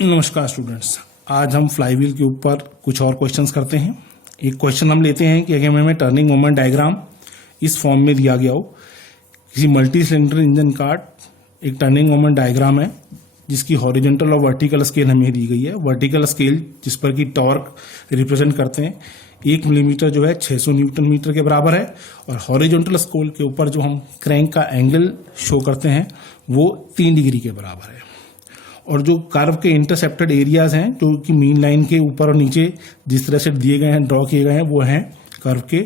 नमस्कार स्टूडेंट्स, आज हम फ्लाईव्हील के ऊपर कुछ और क्वेश्चंस करते हैं। एक क्वेश्चन हम लेते हैं कि अगर हमें टर्निंग मोमेंट डायग्राम इस फॉर्म में दिया गया हो, किसी मल्टी सिलेंडर इंजन का एक टर्निंग मोमेंट डायग्राम है जिसकी हॉरिजॉन्टल और वर्टिकल स्केल हमें दी गई है। वर्टिकल स्केल जिस पर कि टॉर्क रिप्रेजेंट करते हैं 1 मिलीमीटर जो है 600 न्यूटन मीटर के बराबर है, और हॉरिजॉन्टल स्केल के ऊपर जो हम क्रैंक का एंगल शो करते हैं वो 3 डिग्री के बराबर है। और जो कर्व के इंटरसेप्टेड एरियाज हैं जो कि मीन लाइन के ऊपर और नीचे जिस तरह से दिए गए हैं, ड्रॉ किए गए हैं, वो हैं कर्व के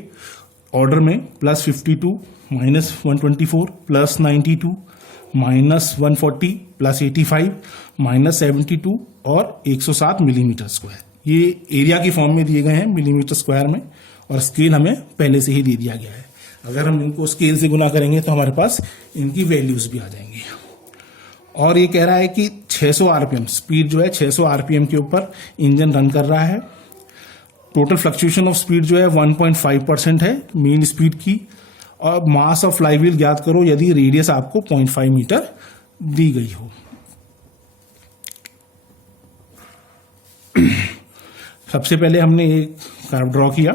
ऑर्डर में +52, -124, +92, -140, +85, -72 और 107 मिलीमीटर स्क्वायर। ये एरिया की फॉर्म में दिए गए हैं मिलीमीटर स्क्वायर में, और स्केल हमें पहले से ही दे दिया गया है। अगर हम इनको स्केल से गुना करेंगे तो हमारे पास इनकी वैल्यूज भी आ जाएंगी। और ये कह रहा है कि 600 आरपीएम स्पीड जो है 600 आरपीएम के ऊपर इंजन रन कर रहा है। टोटल फ्लक्चुएशन ऑफ स्पीड जो है 1.5% है मीन स्पीड की। और मास ऑफ फ्लाईव्हील ज्ञात करो यदि रेडियस आपको 0.5 मीटर दी गई हो। सबसे पहले हमने एक कर्व ड्रॉ किया।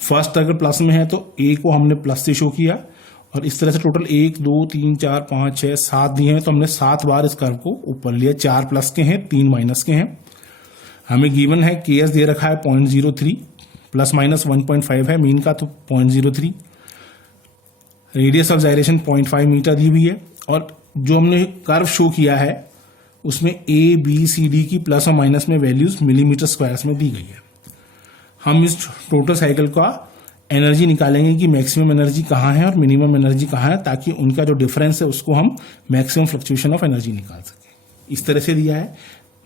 फर्स्ट अगर प्लस में है तो ए को हमने प्लस से शो किया, और इस तरह से टोटल 1 2 3 4 5 6 7 दिए हैं, तो हमने 7 बार इस कर्व को ऊपर लिया। 4 प्लस के हैं, 3 माइनस के हैं। हमें गिवन है केएस दे रखा है 0.03, ±1.5 है मीन का, तो 0.03। रेडियस ऑफ जायरेशन 0.5 मीटर दी हुई है। और जो हमने कर्व शो किया है उसमें ए बी सी डी की प्लस और माइनस में वैल्यूज मिलीमीटर स्क्वायर्स में दी गई है। हम इस टोटल साइकिल का एनर्जी निकालेंगे कि मैक्सिमम एनर्जी कहाँ है और मिनिमम एनर्जी कहाँ है, ताकि उनका जो डिफरेंस है उसको हम मैक्सिमम फ्लक्चुएशन ऑफ एनर्जी निकाल सकें। इस तरह से दिया है।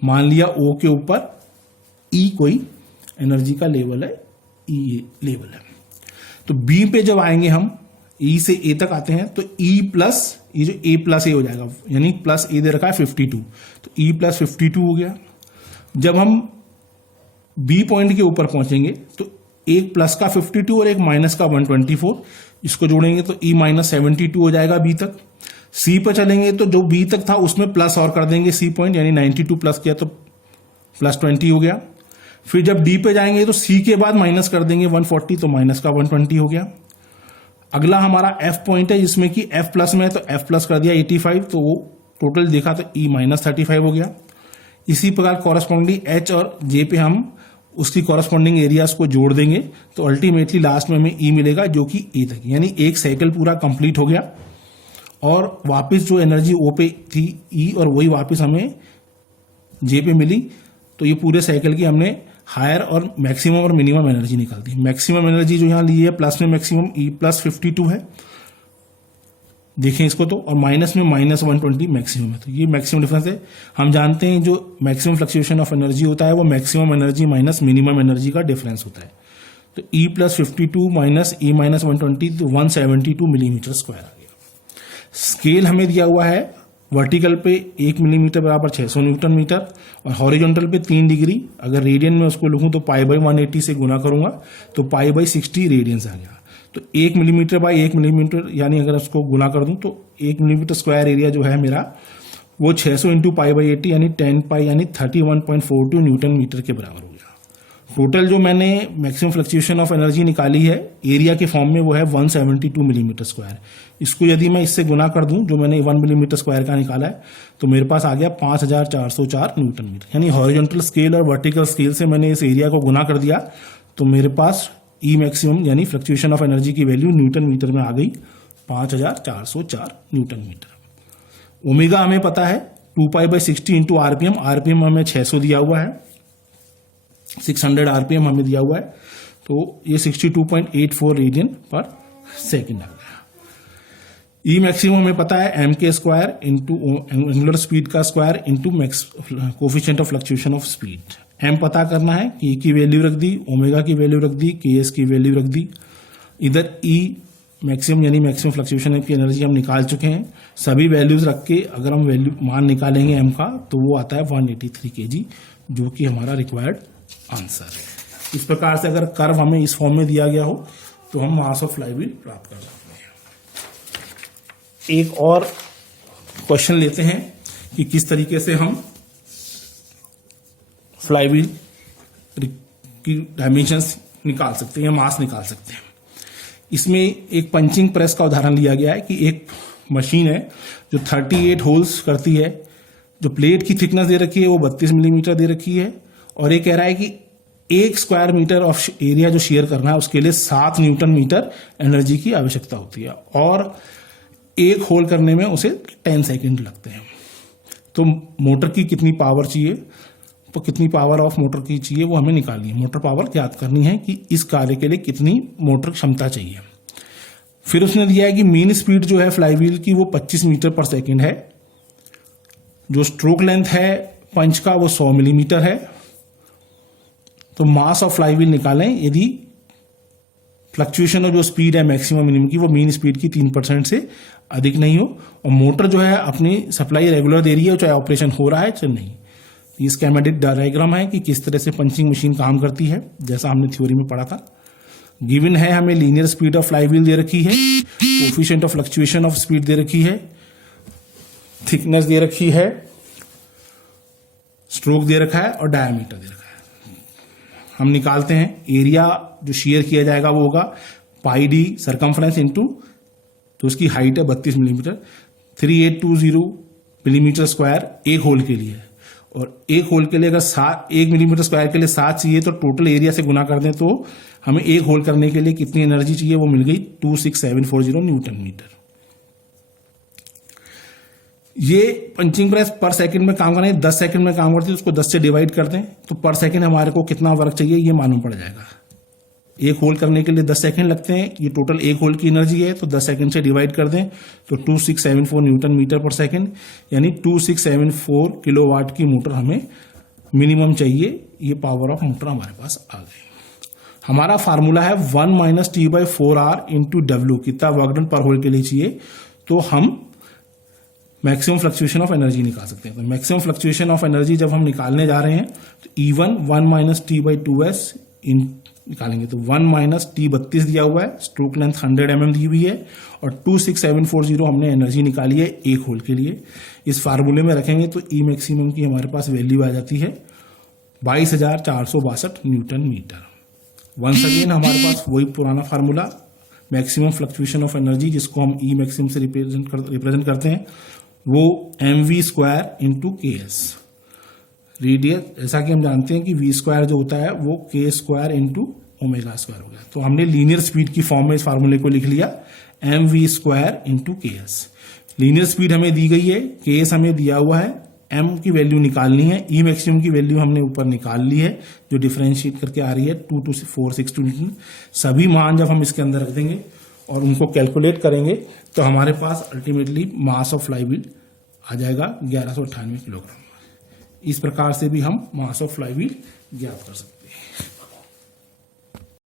मान लिया ओ के ऊपर ई कोई एनर्जी का लेवल है, ई लेवल है। तो बी पे जब आएंगे हम ई से ए तक आते हैं तो ई प्लस ये जो ए प्लस ए हो जाएगा, यानी प्लस ए दे रखा है 52, तो ई प्लस 52 हो गया। जब हम बी पॉइंट के ऊपर पहुंचेंगे तो एक प्लस का 52 और एक माइनस का 124, इसको जोड़ेंगे तो ई -72 हो जाएगा बी तक। सी पर चलेंगे तो जो बी तक था उसमें प्लस और कर देंगे सी पॉइंट, यानी 92 प्लस किया तो +20 हो गया। फिर जब डी पे जाएंगे तो सी के बाद माइनस कर देंगे 140, तो माइनस का 120 हो गया। अगला हमारा एफ पॉइंट है जिसमें कि एफ प्लस में है, तो एफ प्लस कर दिया 85, तो वो टोटल देखा तो ई -35 हो गया। इसी प्रकार कॉरेस्पॉन्डिंग एच और जे पे हम उसकी कॉरेस्पॉन्डिंग एरियाज को जोड़ देंगे तो अल्टीमेटली लास्ट में हमें ई मिलेगा जो कि ए तक, यानी एक साइकिल पूरा कंप्लीट हो गया। और वापस जो एनर्जी ओ पे थी ई, और वही वापस हमें जे पे मिली। तो ये पूरे साइकिल की हमने हायर और मैक्सिमम और मिनिमम एनर्जी निकाल दी। मैक्सिमम एनर्जी जो यहां ली है प्लस में मैक्सिमम ई +52 है, देखें इसको तो, और माइनस में -120 मैक्सिमम है। तो ये मैक्सिमम डिफरेंस है। हम जानते हैं जो मैक्सिमम फ्लक्चुएशन ऑफ एनर्जी होता है वो maximum energy minus minimum energy का डिफरेंस होता है। तो ई +52 माइनस ई -120, तो 172 मिलीमीटर स्क्वायर आ गया। स्केल हमें दिया हुआ है वर्टिकल पे 1 मिलीमीटर बराबर 600 न्यूटन मीटर, और हॉरिजॉन्टल पे 3 डिग्री। अगर रेडियन में उसको लिखूं तो π/180 से गुना करूंगा तो π/60 रेडियन आ गया। तो 1 मिलीमीटर बाई 1 मिलीमीटर, यानी अगर उसको गुना कर दूं तो 1 मिलीमीटर स्क्वायर एरिया जो है मेरा वो 600 इंटू π/80 यानी 10 पाई यानी 31.42 न्यूटन मीटर के बराबर हो गया। टोटल जो मैंने मैक्सिमम फ्लक्चुएशन ऑफ एनर्जी निकाली है एरिया के फॉर्म में वो है 172 मिलीमीटर स्क्वायर। इसको यदि मैं इससे गुना कर दूं जो मैंने 1 मिलीमीटर स्क्वायर का निकाला है तो मेरे पास आ गया 5404 न्यूटन मीटर। यानी हॉरिजॉन्टल स्केल और वर्टिकल स्केल से मैंने इस एरिया को गुना कर दिया तो मेरे पास ई मैक्सिमम यानी फ्लक्चुएशन ऑफ एनर्जी की वैल्यू न्यूटन मीटर में आ गई 5404 न्यूटन मीटर। ओमेगा हमें पता है 2π/60 इंटू आरपीएम। आरपीएम हमें 600 दिया हुआ है, 600 आरपीएम हमें दिया हुआ है, तो ये 62.84 रेडियन पर सेकेंड आ गया। ई मैक्सिमम हमें पता है एम के स्क्वायर इंटू एंगुलर स्पीड का square into coefficient of fluctuation of speed. M पता करना है, के की वैल्यू रख दी, ओमेगा की वैल्यू रख दी, के एस की वैल्यू रख दी। इधर ई मैक्सिमम यानी मैक्सिमम फ्लक्चुएशन की एनर्जी हम निकाल चुके हैं। सभी वैल्यूज रख के अगर हम वैल्यू मान निकालेंगे एम का तो वो आता है 183 kg, जो कि हमारा रिक्वायर्ड आंसर है। इस प्रकार से अगर कर्व हमें इस फॉर्म में दिया गया हो तो हम मास ऑफ फ्लाईव्हील प्राप्त कर सकते हैं। एक और क्वेश्चन लेते हैं कि किस तरीके से हम फ्लाईव्हील की डायमेंशंस निकाल सकते हैं या मास निकाल सकते हैं। इसमें एक पंचिंग प्रेस का उदाहरण लिया गया है कि एक मशीन है जो 38 होल्स करती है, जो प्लेट की थिकनेस दे रखी है वो 32 मिलीमीटर दे रखी है, और ये कह रहा है कि 1 स्क्वायर मीटर ऑफ एरिया जो शेयर करना है उसके लिए 7 न्यूटन मीटर एनर्जी की आवश्यकता होती है, और एक होल करने में उसे 10 सेकेंड लगते हैं। तो मोटर की कितनी पावर चाहिए, तो कितनी पावर ऑफ मोटर की चाहिए वो हमें निकालनी है। मोटर पावर ज्ञात करनी है कि इस कार्य के लिए कितनी मोटर क्षमता चाहिए। फिर उसने दिया है कि मीन स्पीड जो है फ्लाईव्हील की वो 25 मीटर पर सेकेंड है, जो स्ट्रोक लेंथ है पंच का वो 100 मिलीमीटर है। तो मास ऑफ फ्लाईव्हील निकालें यदि फ्लक्चुएशन ऑफ जो स्पीड है मैक्सिमम मिनिमम की वो मीन स्पीड की 3% से अधिक नहीं हो, और मोटर जो है अपनी सप्लाई रेगुलर दे रही है चाहे ऑपरेशन हो रहा है चाहे नहीं। ये स्कीमेटिक डायग्राम है कि किस तरह से पंचिंग मशीन काम करती है, जैसा हमने थ्योरी में पढ़ा था। गिवन है हमें लीनियर स्पीड ऑफ फ्लाईव्हील दे रखी है, coefficient of fluctuation of speed दे रखी है, थिकनेस दे रखी है, स्ट्रोक दे रखा है और डायमीटर दे रखा है। हम निकालते हैं एरिया जो शेयर किया जाएगा वो होगा पाई डी सरकमफ्रेंस इंटू तो उसकी हाइट है 32 मिलीमीटर, 3820 मिलीमीटर स्क्वायर एक होल के लिए, और एक होल के लिए अगर 1 मिलीमीटर स्क्वायर के लिए 7 चाहिए तो टोटल एरिया से गुना कर दें तो हमें एक होल करने के लिए कितनी एनर्जी चाहिए वो मिल गई 26740 न्यूटन मीटर। ये पंचिंग प्रेस पर सेकंड में काम करना है, 10 सेकंड में काम करती है, उसको 10 से डिवाइड कर दें तो पर सेकंड हमारे को कितना वर्क चाहिए ये मालूम पड़ जाएगा। एक होल करने के लिए 10 सेकंड लगते हैं, ये टोटल एक होल की एनर्जी है, तो 10 सेकंड से डिवाइड कर दें तो 2674 न्यूटन मीटर पर सेकंड, यानी 2674 किलोवाट की मोटर हमें मिनिमम चाहिए। ये पावर ऑफ मोटर हमारे पास आ गई। हमारा फार्मूला है 1 - T/4R इंटू डब्ल्यू, कितना वर्क डन पर होल के लिए चाहिए, तो हम मैक्सिमम फ्लक्चुएशन ऑफ एनर्जी निकाल सकते हैं। तो मैक्सिमम फ्लक्चुएशन ऑफ एनर्जी जब हम निकालने जा रहे हैं तो E1 1 - T/2S निकालेंगे, तो 1 - T 32 दिया हुआ है, स्ट्रोक लेंथ 100 mm दी हुई है, और 26740 हमने एनर्जी निकाली है एक होल के लिए। इस फार्मूले में रखेंगे तो ई मैक्सिमम की हमारे पास वैल्यू आ जाती है 22,462 न्यूटन मीटर। वंस अगेन हमारे पास वही पुराना formula maximum fluctuation of energy जिसको हम ई मैक्सिमम से रिप्रेजेंट करते हैं वो mv square into KS radius, जैसा कि हम जानते हैं कि v स्क्वायर जो होता है वो k square into omega square हो गया। तो हमने लीनियर स्पीड की फॉर्म में इस फार्मूले को लिख लिया mv square into KS। Linear speed हमें दी गई है, KS हमें दिया हुआ है, m की वैल्यू निकालनी है, ई मैक्सिमम की वैल्यू हमने ऊपर निकाल ली है जो डिफरेंशिएट करके आ रही है 2246 न्यूटन। सभी मान जब हम इसके अंदर रख देंगे और उनको कैलकुलेट करेंगे तो हमारे पास अल्टीमेटली मास ऑफ फ्लाईव्हील आ जाएगा 1198 किलोग्राम। इस प्रकार से भी हम मास ऑफ फ्लाईव्हील ज्ञात कर सकते हैं।